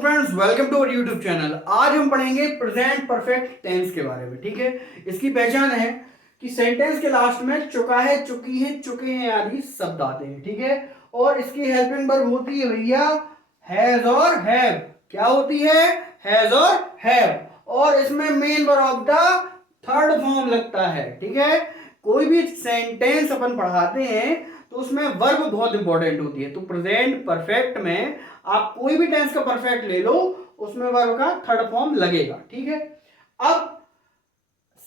Friends, welcome to our YouTube channel. आज हम पढ़ेंगे प्रेजेंट परफेक्ट टेंस के बारे में। ठीक है, इसकी पहचान है कि सेंटेंस के लास्ट में चुका है, चुकी है, चुके हैं आदि शब्द आते हैं। ठीक है, और इसकी हेल्पिंग वर्ब होती है भैया हैज और हैव। क्या होती है? हैज और हैव। और इसमें main verb of the third form लगता है। ठीक है, कोई भी सेंटेंस अपन पढ़ाते हैं तो उसमें वर्ब बहुत इंपॉर्टेंट होती है। तो प्रेजेंट परफेक्ट में आप कोई भी टेंस का परफेक्ट ले लो, उसमें वर्ब का थर्ड फॉर्म लगेगा। ठीक है, अब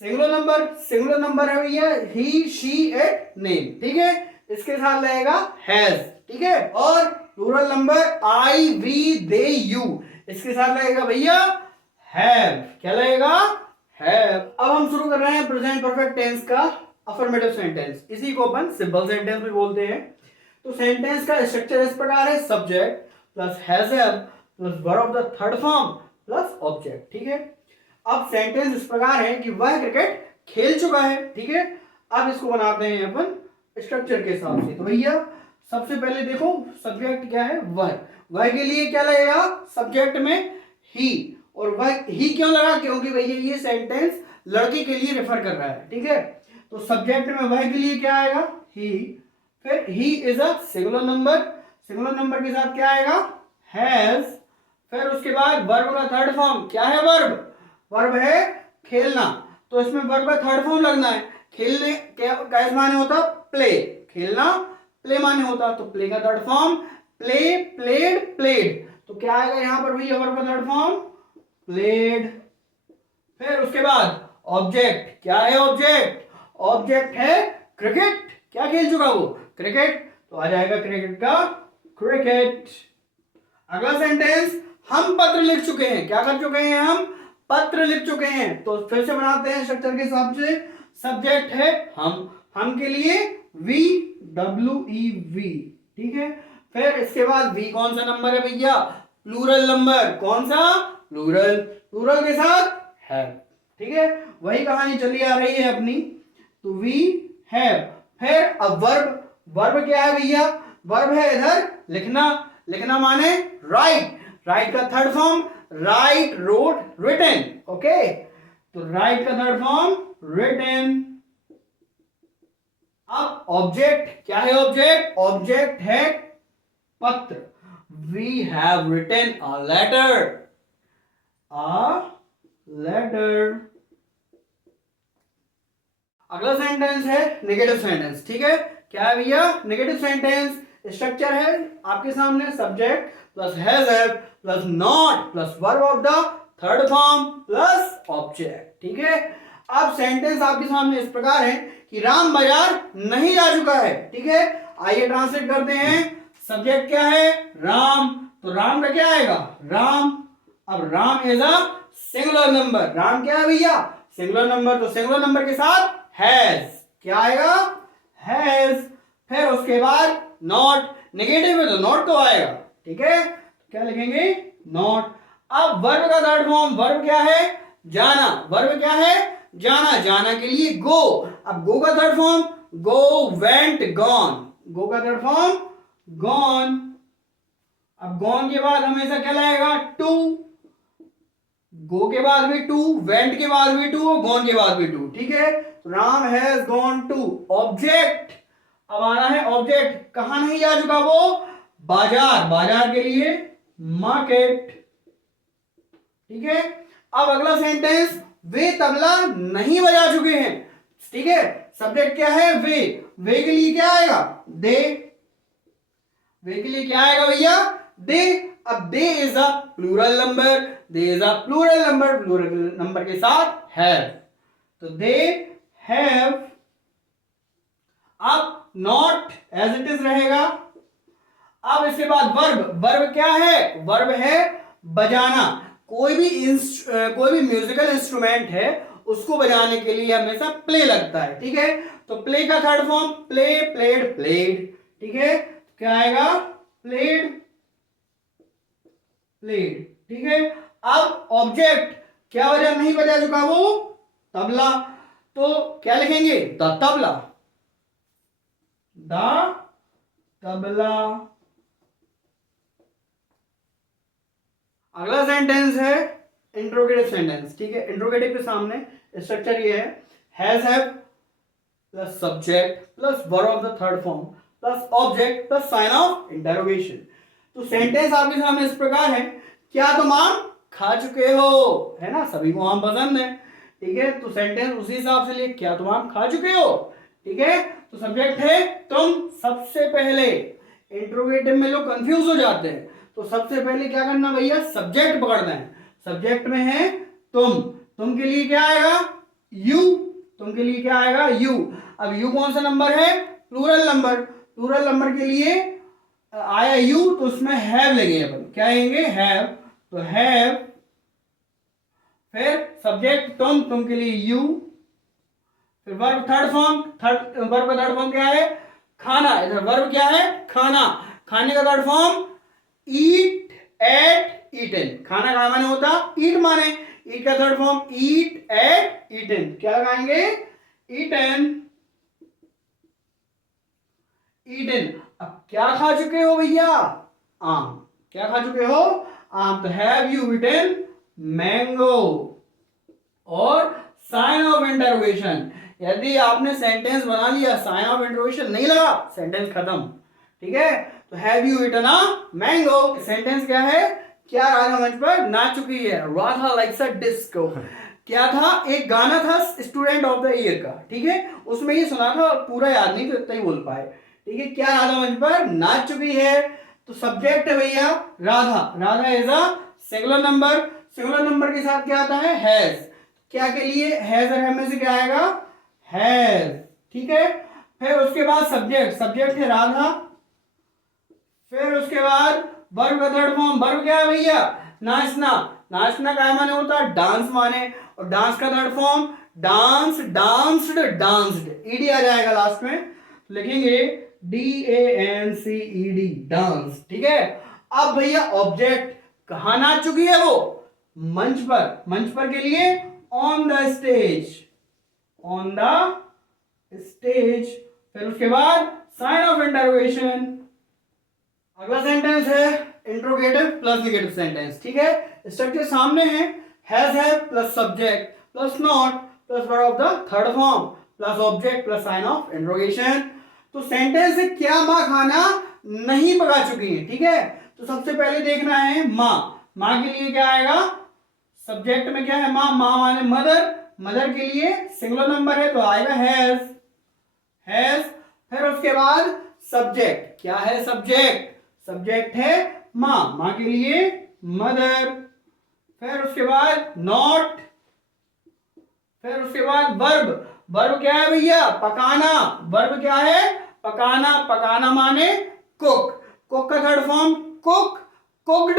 सिंगुलर नंबर है भैया ही, शी, इट, नेम। ठीक है, इसके साथ लगेगा हैज। ठीक है, और plural number I, we, they, you, इसके साथ लगेगा भैया हैव। क्या लगेगा? हैव। अब हम शुरू कर रहे हैं प्रेजेंट परफेक्ट टेंस का अफर्मेटिव सेंटेंस। इसी को अपन सिंपल सेंटेंस भी बोलते हैं। तो सेंटेंस का स्ट्रक्चर इस प्रकार है: subject plus has have plus verb of the third form plus object. ठीक है, अब सेंटेंस इस प्रकार है कि वह क्रिकेट खेल चुका है। ठीक है, अब इसको बनाते हैं अपन स्ट्रक्चर के हिसाब से। तो भैया सबसे पहले देखो सब्जेक्ट क्या है? वह के लिए क्या लगेगा? सब्जेक्ट में ही। और वह ही क्यों लगा? क्योंकि भैया ये सेंटेंस लड़के के लिए रेफर कर रहा है। ठीक है, तो सब्जेक्ट में वह के लिए क्या आएगा? ही। फिर he is a singular number के साथ क्या आएगा? हैज। फिर उसके बाद वर्ब का थर्ड फॉर्म क्या है? वर्ब है खेलना, तो इसमें वर्ब का थर्ड फॉर्म लगना है। खेलने क्या माने होता? प्ले। खेलना प्ले माने होता, तो प्ले का third form play, played, played. तो क्या आएगा यहां पर भैया? वर्ब का थर्ड फॉर्म प्लेड। फिर उसके बाद ऑब्जेक्ट। क्या है ऑब्जेक्ट है क्रिकेट। क्या खेल चुका वो? क्रिकेट। तो आ जाएगा क्रिकेट का क्रिकेट। अगला सेंटेंस, हम पत्र लिख चुके हैं। क्या कर चुके हैं? हम पत्र लिख चुके हैं। तो फिर से बनाते हैं स्ट्रक्चर के हिसाब से। सब्जेक्ट है हम के लिए वी, WEV। ठीक है, फिर इसके बाद वी कौन सा नंबर है भैया? Plural number. कौन सा? प्लूरल के साथ है। ठीक है, वही कहानी चली आ रही है अपनी। तो वी हैव। फिर अब वर्ब क्या है भैया? वर्ब है इधर लिखना माने राइट का third form write, wrote, written. Okay, तो राइट का थर्ड फॉर्म रिटन। अब ऑब्जेक्ट क्या है? ऑब्जेक्ट है पत्र। We have written a letter. अगला सेंटेंस है नेगेटिव सेंटेंस। ठीक है, क्या है भैया? नेगेटिव सेंटेंस स्ट्रक्चर है आपके सामने: subject plus has have plus not plus verb of the third form plus object. ठीक है, अब सेंटेंस आपके सामने इस प्रकार है कि राम बाजार नहीं जा चुका है। ठीक है, आइए ट्रांसलेट करते हैं। सब्जेक्ट क्या है? राम, तो राम का क्या आएगा? राम। अब Ram is a singular number. Ram क्या है भैया? सिंगुलर नंबर, तो सिंगुलर नंबर के साथ हैज। क्या आएगा? हैज। फिर उसके बाद नॉट, नेगेटिव है तो नॉट तो आएगा। ठीक है, क्या लिखेंगे? नॉट। अब वर्ब का थर्ड फॉर्म, वर्ब क्या है? जाना। वर्ब क्या है? जाना के लिए गो। अब गो का थर्ड फॉर्म गो, वेंट, गॉन। गो का थर्ड फॉर्म गॉन। अब गॉन के बाद हमेशा क्या लाएगा? टू। गो के बाद भी टू, वेंट के बाद भी टू, गॉन के बाद भी टू। ठीक है, Ram has gone to. Object, अब आना है ऑब्जेक्ट। कहां नहीं जा चुका वो? बाजार के लिए मार्केट। ठीक है, अब अगला सेंटेंस, वे तबला नहीं बजा चुके हैं। ठीक है, सब्जेक्ट क्या है? वे के लिए क्या आएगा? दे। वे के लिए क्या आएगा भैया? दे। अब दे इज अ प्लूरल नंबर के साथ हैव, तो दे हैव। अब नॉट एज इट इज रहेगा। अब इसके बाद वर्ब क्या है? वर्ब है बजाना। कोई भी म्यूजिकल इंस्ट्रूमेंट है उसको बजाने के लिए हमेशा प्ले लगता है। ठीक है, तो प्ले का third form play, played, played. ठीक है, क्या आएगा? प्लेड। ठीक है, अब ऑब्जेक्ट क्या वजह नहीं बजा चुका वो? तबला। तो क्या लिखेंगे? द तबला। अगला सेंटेंस है इंट्रोगेटिव सेंटेंस, ठीक है। इंट्रोगेटिव के सामने स्ट्रक्चर ये है, has have plus subject plus verb of the third form plus object plus sign of interrogation. तो सेंटेंस आपके सामने इस प्रकार है, क्या तुम आम खा चुके हो, है ना, सभी को आम पसंद है, ठीक है। तो सेंटेंस उसी हिसाब से लिए, क्या तुम आम खा चुके हो, ठीक है। तो सब्जेक्ट है तुम। सबसे पहले इंट्रोगेटिव में लोग कंफ्यूज हो जाते हैं, तो सबसे पहले क्या करना भैया, सब्जेक्ट पकड़ना है। सब्जेक्ट में है तुम के लिए क्या आएगा, यू, तुम के लिए क्या आएगा, यू। अब यू कौन सा नंबर है, प्लूरल नंबर। प्लूरल नंबर के लिए आया यू, तो उसमें हैव लेंगे अपन, क्या लेंगे, हैव। तो हैव, फिर सब्जेक्ट तुम के लिए यू, फिर वर्ब थर्ड फॉर्म, वर्ब का थर्ड फॉर्म क्या है, खाना। इधर वर्ब क्या है, खाना। खाने का थर्ड फॉर्म ईट, एट, ईटन। खाना का माने होता ईट माने, ईट का थर्ड फॉर्म ईट, एट, ईटन। क्या लगाएंगे, ईटन, ईटन। अब क्या खा चुके हो भैया, आम। क्या खा चुके हो, आम। तो हैव यू ईटन मैंगो। और साइन ऑफ इंटरोगेशन, यदि आपने सेंटेंस बना लिया, साइन ऑफ इंटरोगेशन नहीं लगा, सेंटेंस खत्म, ठीक है। तो have you eaten a mango. Sentence क्या है, क्या राधा मंच पर नाच चुकी है, राधा लाइक्स अ डिस्को। क्या था, एक गाना था स्टूडेंट ऑफ द ईयर का, ठीक है, उसमें ये सुना था, पूरा याद नहीं तो इतना ही बोल पाए, ठीक है। क्या राधा मंच पर नाच चुकी है, तो सब्जेक्ट है भैया Radha. Radha is a singular number. Singular number के साथ क्या आता है, हैज। क्या के लिए, हैज और हैव में से क्या आएगा, हैज, ठीक है। फिर उसके बाद सब्जेक्ट, सब्जेक्ट है राधा। फिर उसके बाद वर्ब का थर्ड फॉर्म, वर्ब क्या है भैया, नाचना। नाचना का माने होता है डांस माने, और डांस का third form dance, danced, danced, ED आ जाएगा लास्ट में, लिखेंगे DANCED, डांस, ठीक है। अब भैया ऑब्जेक्ट, कहां नाच चुकी है वो, मंच पर। मंच पर के लिए on the stage, on the stage. फिर उसके बाद साइन ऑफ इंटरोगेशन। अगला सेंटेंस है इंट्रोगेटिव प्लस नेगेटिव सेंटेंस, ठीक है। स्ट्रक्चर सामने है, has have plus subject plus not plus verb of the third form plus object plus sign of interrogation. तो सेंटेंस है, क्या माँ खाना नहीं पका चुकी है, ठीक है। तो सबसे पहले देखना है माँ। माँ के लिए क्या आएगा, सब्जेक्ट में क्या है, माँ। माँ माने मदर। मदर के लिए सिंगुलर नंबर है तो आएगा हैज, हैज। फिर उसके बाद सब्जेक्ट, क्या है सब्जेक्ट, सब्जेक्ट है माँ। माँ के लिए मदर। फिर उसके बाद नॉट। फिर उसके बाद वर्ब। वर्ब क्या है भैया, पकाना। वर्ब क्या है, पकाना। पकाना माने कुक। कुक का third form cook, cooked,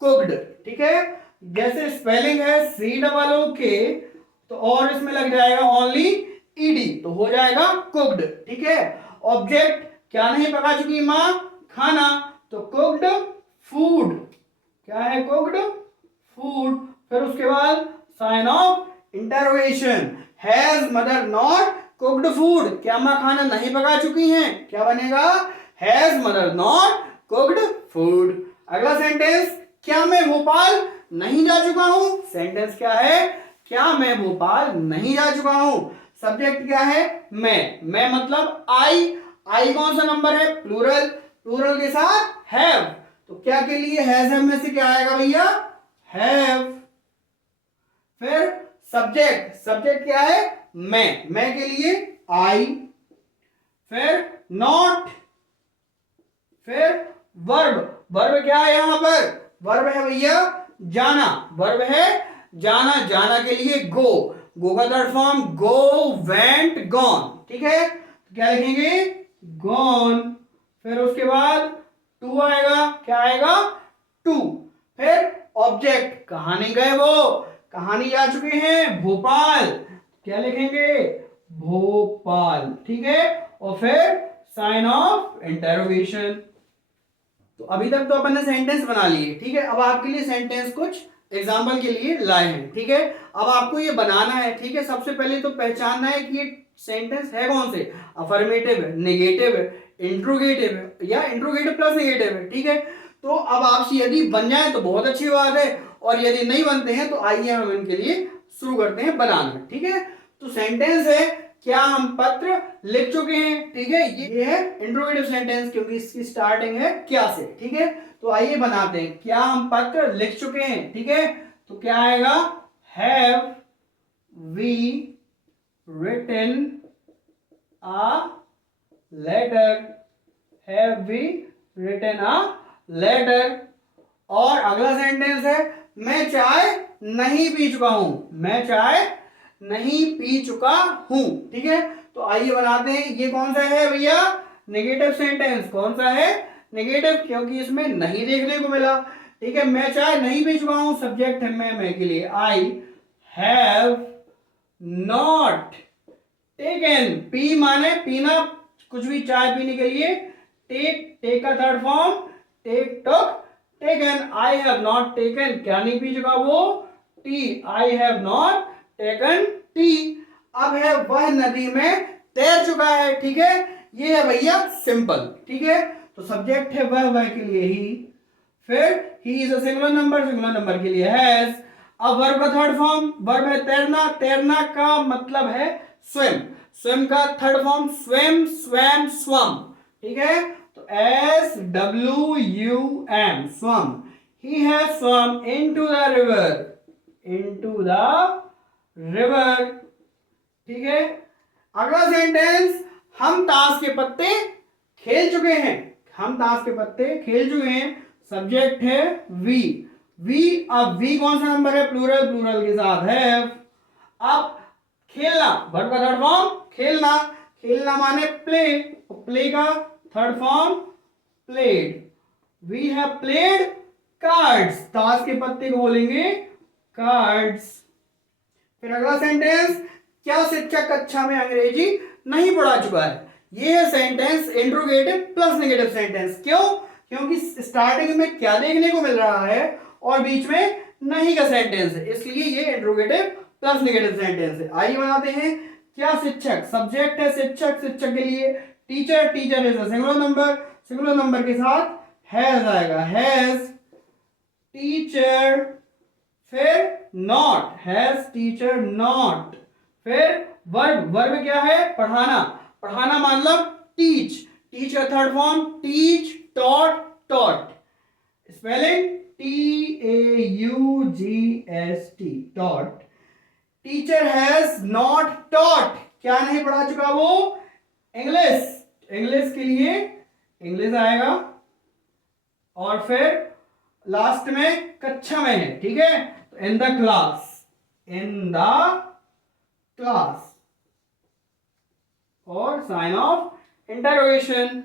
cooked, ठीक है। जैसे स्पेलिंग है COOK, तो और इसमें लग जाएगा ओनली ED, तो हो जाएगा कुक्ड, ठीक है। ऑब्जेक्ट, क्या नहीं पका चुकी माँ, खाना, तो कुक्ड फूड। क्या है, कुक्ड फूड। फिर उसके बाद sign of interrogation, has mother not cooked food. क्या माँ खाना नहीं पका चुकी हैं, क्या बनेगा, has mother not cooked food. अगला सेंटेंस, क्या मैं भोपाल नहीं जा चुका हूं। सेंटेंस क्या है, क्या मैं भोपाल नहीं जा चुका हूं। सब्जेक्ट क्या है, मैं मतलब आई। आई कौन सा नंबर है, प्लूरल। प्लूरल के साथ हैव, तो क्या के लिए, हैज हैव में से क्या आएगा भैया, हैव। फिर सब्जेक्ट, सब्जेक्ट क्या है, मैं के लिए आई। फिर नॉट। फिर वर्ब, वर्ब क्या है यहां पर, वर्ब है भैया जाना। वर्ब है जाना, जाना के लिए गो। गो का थर्ड फॉर्म गो, वेंट, गॉन, ठीक है। तो क्या लिखेंगे, गॉन। फिर उसके बाद टू आएगा, क्या आएगा, टू। फिर ऑब्जेक्ट, कहां नहीं गए वो, कहां नहीं जा चुके हैं, भोपाल, क्या लिखेंगे, भोपाल, ठीक है। और फिर साइन ऑफ इंटरोगेशन। तो अभी तक तो अपन ने सेंटेंस बना लिए, ठीक है। अब आपके लिए सेंटेंस कुछ एग्जाम्पल के लिए लाए हैं, ठीक है। अब आपको ये बनाना है, ठीक है। सबसे पहले तो पहचानना है कि ये सेंटेंस है कौन से, अफर्मेटिव है, नेगेटिव है, इंट्रोगेटिव है या इंट्रोगेटिव प्लस नेगेटिव है, ठीक है। तो अब आपसे यदि बन जाए तो बहुत अच्छी बात है, और यदि नहीं बनते हैं तो आइए हम इनके लिए शुरू करते हैं बनाना। ठीक है, तो सेंटेंस है क्या हम पत्र लिख चुके हैं। ठीक है, ये है इंट्रोगेटिव सेंटेंस क्योंकि इसकी स्टार्टिंग है क्या से। ठीक है, तो आइए बनाते हैं क्या हम पत्र लिख चुके हैं। ठीक है, तो क्या आएगा, have we written a letter, have we written a letter. और अगला सेंटेंस है मैं चाय नहीं पी चुका हूं, मैं चाय नहीं पी चुका हूं। ठीक है, तो आइए बनाते हैं। ये कौन सा है भैया, नेगेटिव सेंटेंस। कौन सा है, नेगेटिव, क्योंकि इसमें नहीं देखने को मिला। ठीक है, मैं चाय नहीं पी चुका हूं, सब्जेक्ट है मैं के लिए, आई हैव नॉट टेकन, पी माने पीना, कुछ भी चाय पीने के लिए, टेक का third form take, took, taken. I have not taken, क्या नहीं पी चुका वो, tea, I have not taken tea. अब है वह नदी में तैर चुका है। ठीक है, ये है भैया सिंपल। ठीक है, तो सब्जेक्ट है वह के लिए ही, फिर he is a singular number के लिए हैज। अब वर्ब का थर्ड फॉर्म, वर्ब है तैरना, तैरना का मतलब है स्विम, स्विम का थर्ड फॉर्म स्विम, स्वैम, स्वम। ठीक है, तो SWUM, swum, he has swum into the river, into the river। ठीक है, अगला सेंटेंस हम ताश के पत्ते खेल चुके हैं, हम ताश के पत्ते खेल चुके हैं, सब्जेक्ट है वी, वी। अब वी कौन सा नंबर है, प्लूरल, प्लूरल के साथ है। अब खेलना, वर्ब का थर्ड फॉर्म खेलना, खेलना माने प्ले, प्ले का third form played, we have played cards, ताश के पत्ते को बोलेंगे कार्ड्स। फिर अगला सेंटेंस क्या शिक्षक कक्षा में अंग्रेजी नहीं पढ़ा चुका है। ये है sentence interrogative plus negative sentence. क्यों, क्योंकि स्टार्टिंग में क्या देखने को मिल रहा है और बीच में नहीं का सेंटेंस है, इसलिए ये इंट्रोगेटिव प्लस नेगेटिव सेंटेंस है। आइए बनाते हैं क्या शिक्षक, सब्जेक्ट है शिक्षक, शिक्षक के लिए teacher, teacher is singular number, singular number के साथ हैज आएगा, हैज टीचर, फिर नॉट, हैज टीचर नॉट, फिर वर्ब, वर्ब क्या है पढ़ाना, पढ़ाना मतलब टीच, टीच का third form teach, taught, taught, spelling TAUGST, taught. Teacher has not taught, क्या नहीं पढ़ा चुका वो, इंग्लिश, इंग्लिश के लिए इंग्लिश आएगा, और फिर लास्ट में कक्षा में है। ठीक है, तो in the class, in the class, और साइन ऑफ इंटरोगेशन।